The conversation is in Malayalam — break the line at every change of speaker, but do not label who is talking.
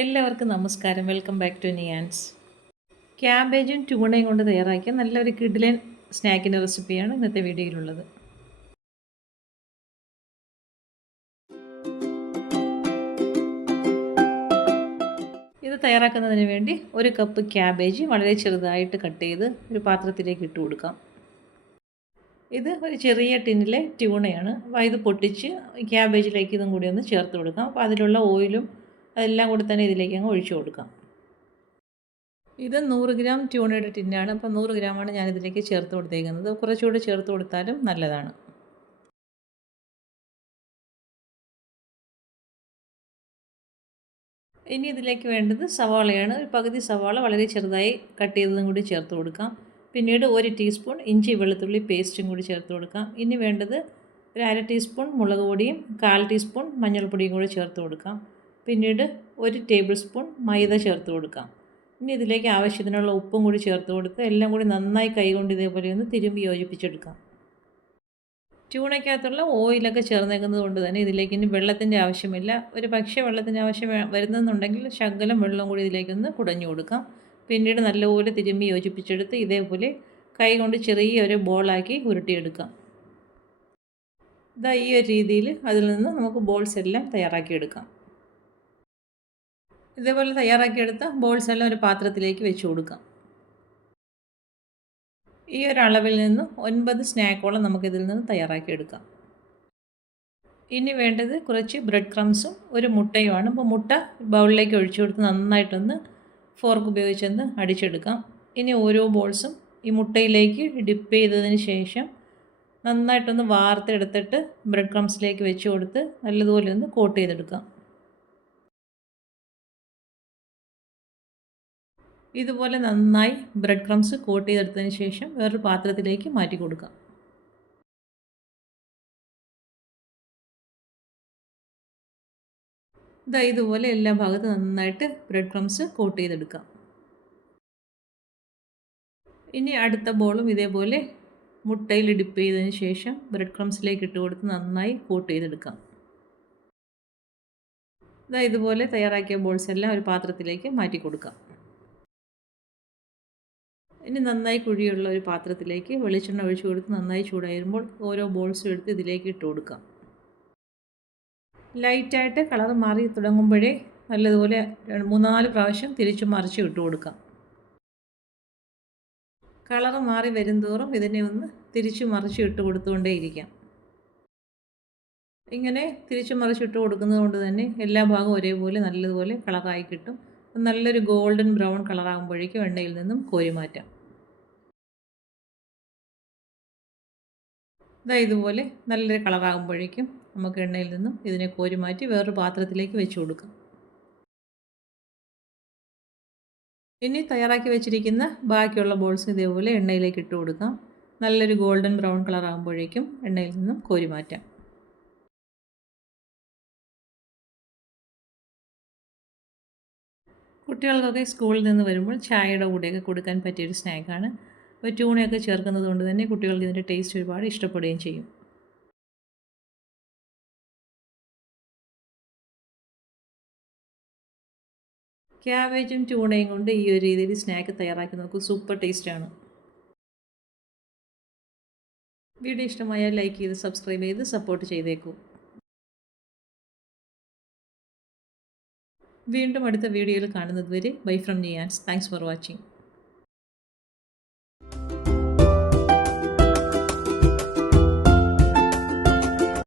എല്ലാവർക്കും നമസ്കാരം. വെൽക്കം ബാക്ക് ടു നിയാൻസ് ക്യാബേജും ട്യൂണയും കൊണ്ട് തയ്യാറാക്കിയ നല്ലൊരു കിഡിലൻ സ്നാക്കിന്റെ റെസിപ്പിയാണ് ഇന്നത്തെ വീഡിയോയിലുള്ളത്. ഇത് തയ്യാറാക്കുന്നതിന് വേണ്ടി ഒരു കപ്പ് ക്യാബേജ് വളരെ ചെറുതായിട്ട് കട്ട് ചെയ്ത് ഒരു പാത്രത്തിലേക്ക് ഇട്ട് കൊടുക്കാം. ഇത് ഒരു ചെറിയ ടിന്നിലെ ട്യൂണയാണ് അപ്പോൾ ഇത് പൊട്ടിച്ച് ക്യാബേജിലേക്ക് ഇതും കൂടി ഒന്ന് ചേർത്ത് കൊടുക്കാം. അപ്പോൾ അതിലുള്ള ഓയിലും അതെല്ലാം കൂടി തന്നെ ഇതിലേക്ക് അങ്ങ് ഒഴിച്ചു കൊടുക്കാം. ഇത് നൂറ് ഗ്രാം ട്യൂണയുടെ ടിന്നാണ്. അപ്പോൾ നൂറ് ഗ്രാമാണ് ഞാൻ ഇതിലേക്ക് ചേർത്ത് കൊടുത്തേക്കുന്നത്. കുറച്ചുകൂടി ചേർത്ത് കൊടുത്താലും നല്ലതാണ്. ഇനി ഇതിലേക്ക് വേണ്ടത് സവാളയാണ്. ഒരു പകുതി സവാള വളരെ ചെറുതായി കട്ട് ചെയ്തതും കൂടി ചേർത്ത് കൊടുക്കാം. പിന്നീട് ഒരു ടീസ്പൂൺ ഇഞ്ചി വെളുത്തുള്ളി പേസ്റ്റും കൂടി ചേർത്ത് കൊടുക്കാം. ഇനി വേണ്ടത് ഒരു അര ടീസ്പൂൺ മുളക് പൊടിയും കാൽ ടീസ്പൂൺ മഞ്ഞൾപ്പൊടിയും കൂടി ചേർത്ത് കൊടുക്കാം. പിന്നീട് ഒരു ടേബിൾ സ്പൂൺ മൈദ ചേർത്ത് കൊടുക്കാം. ഇനി ഇതിലേക്ക് ആവശ്യത്തിനുള്ള ഉപ്പും കൂടി ചേർത്ത് കൊടുത്ത് എല്ലാം കൂടി നന്നായി കൈകൊണ്ട് ഇതേപോലെ ഒന്ന് തിരുമ്പി യോജിപ്പിച്ചെടുക്കാം. ട്യൂണയ്ക്കകത്തുള്ള ഓയിലൊക്കെ ചേർന്നേക്കുന്നത് കൊണ്ട് തന്നെ ഇതിലേക്ക് ഇനി വെള്ളത്തിന്റെ ആവശ്യമില്ല. ഒരു പക്ഷേ വെള്ളത്തിന്റെ ആവശ്യം വരുന്നെന്നുണ്ടെങ്കിൽ ശകലം വെള്ളം കൂടി ഇതിലേക്കൊന്ന് കുടഞ്ഞു കൊടുക്കാം. പിന്നീട് നല്ലപോലെ തിരുമ്പി യോജിപ്പിച്ചെടുത്ത് ഇതേപോലെ കൈ കൊണ്ട് ചെറിയൊരു ബോളാക്കി ഉരുട്ടിയെടുക്കാം. ഇതാ ഈ ഒരു രീതിയിൽ അതിൽ നിന്ന് നമുക്ക് ബോൾസ് എല്ലാം തയ്യാറാക്കിയെടുക്കാം. ഇതേപോലെ തയ്യാറാക്കിയെടുത്ത ബോൾസ് എല്ലാം ഒരു പാത്രത്തിലേക്ക് വെച്ച് കൊടുക്കാം. ഈ ഒരു അളവിൽ നിന്ന് ഒൻപത് സ്നാക്കോളം നമുക്കിതിൽ നിന്ന് തയ്യാറാക്കിയെടുക്കാം ഇനി വേണ്ടത് കുറച്ച് ബ്രെഡ് ക്രംസും ഒരു മുട്ടയുമാണ്. അപ്പോൾ മുട്ട ബൗളിലേക്ക് ഒഴിച്ചു കൊടുത്ത് നന്നായിട്ടൊന്ന് ഫോർക്ക് ഉപയോഗിച്ചൊന്ന് അടിച്ചെടുക്കാം. ഇനി ഓരോ ബോൾസും ഈ മുട്ടയിലേക്ക് ഡിപ്പ് ചെയ്തതിന് ശേഷം നന്നായിട്ടൊന്ന് വാർത്തെടുത്തിട്ട് ബ്രെഡ് ക്രംസിലേക്ക് വെച്ച് കൊടുത്ത് നല്ലതുപോലെ ഒന്ന് കോട്ട് ചെയ്തെടുക്കാം. ഇതുപോലെ നന്നായി ബ്രെഡ് ക്രംസ് കോട്ട് ചെയ്തെടുത്തതിന് ശേഷം വേറൊരു പാത്രത്തിലേക്ക് മാറ്റി കൊടുക്കാം. ഇതാ ഇതുപോലെ എല്ലാ ഭാഗത്തും നന്നായിട്ട് ബ്രെഡ് ക്രംസ് കോട്ട് ചെയ്തെടുക്കാം. ഇനി അടുത്ത ബോളും ഇതേപോലെ മുട്ടയിൽ ഡിപ്പ് ചെയ്തതിന് ശേഷം ബ്രെഡ് ക്രംസിലേക്ക് ഇട്ട് കൊടുത്ത് നന്നായി കോട്ട് ചെയ്തെടുക്കാം. ഇതാ ഇതുപോലെ തയ്യാറാക്കിയ ബോൾസ് എല്ലാം ഒരു പാത്രത്തിലേക്ക് മാറ്റി കൊടുക്കാം. ഇനി നന്നായി കുഴിയുള്ള ഒരു പാത്രത്തിലേക്ക് വെളിച്ചെണ്ണ ഒഴിച്ചു കൊടുത്ത് നന്നായി ചൂടായിരുമ്പോൾ ഓരോ ബോൾസും എടുത്ത് ഇതിലേക്ക് ഇട്ട് കൊടുക്കാം. ലൈറ്റായിട്ട് കളർ മാറി തുടങ്ങുമ്പോഴേ നല്ലതുപോലെ മൂന്നാൽ പ്രാവശ്യം തിരിച്ചു മറിച്ച് ഇട്ട് കൊടുക്കാം. കളർ മാറി വരുംതോറും ഇതിനെ ഒന്ന് തിരിച്ചു മറിച്ച് ഇട്ട് കൊടുത്തുകൊണ്ടേയിരിക്കാം. ഇങ്ങനെ തിരിച്ചു മറിച്ചിട്ട് കൊടുക്കുന്നത് കൊണ്ട് തന്നെ എല്ലാ ഭാഗവും ഒരേപോലെ നല്ലതുപോലെ കളറായി കിട്ടും. നല്ലൊരു ഗോൾഡൻ ബ്രൗൺ കളറാകുമ്പോഴേക്കും എണ്ണയിൽ നിന്നും കോരി മാറ്റാം ഇതാ ഇതുപോലെ നല്ലൊരു കളറാകുമ്പോഴേക്കും നമുക്ക് എണ്ണയിൽ നിന്നും ഇതിനെ കോരി മാറ്റി വേറൊരു പാത്രത്തിലേക്ക് വെച്ച് കൊടുക്കാം. ഇനി തയ്യാറാക്കി വെച്ചിരിക്കുന്ന ബാക്കിയുള്ള ബോൾസ് ഇതേപോലെ എണ്ണയിലേക്ക് ഇട്ട് കൊടുക്കാം. നല്ലൊരു ഗോൾഡൻ ബ്രൗൺ കളർ ആകുമ്പോഴേക്കും എണ്ണയിൽ നിന്നും കോരി മാറ്റാം. കുട്ടികൾക്കൊക്കെ സ്കൂളിൽ നിന്ന് വരുമ്പോൾ ചായയുടെ കൂടെയൊക്കെ കൊടുക്കാൻ പറ്റിയൊരു സ്നാക്കാണ് അപ്പോൾ ട്യൂണയൊക്കെ ചേർക്കുന്നത് കൊണ്ട് തന്നെ കുട്ടികൾക്ക് ഇതിന്റെ ടേസ്റ്റ് ഒരുപാട് ഇഷ്ടപ്പെടുകയും ചെയ്യും. ക്യാബേജും ട്യൂണയും കൊണ്ട് ഈ ഒരു രീതിയിൽ സ്നാക്ക് തയ്യാറാക്കി നോക്കൂ. സൂപ്പർ ടേസ്റ്റാണ് വീഡിയോ ഇഷ്ടമായാൽ ലൈക്ക് ചെയ്ത് സബ്സ്ക്രൈബ് ചെയ്ത് സപ്പോർട്ട് ചെയ്തേക്കൂ. വീണ്ടും അടുത്ത വീഡിയോയിൽ കാണുന്നത് വരെ bye from Niyans thanks for watching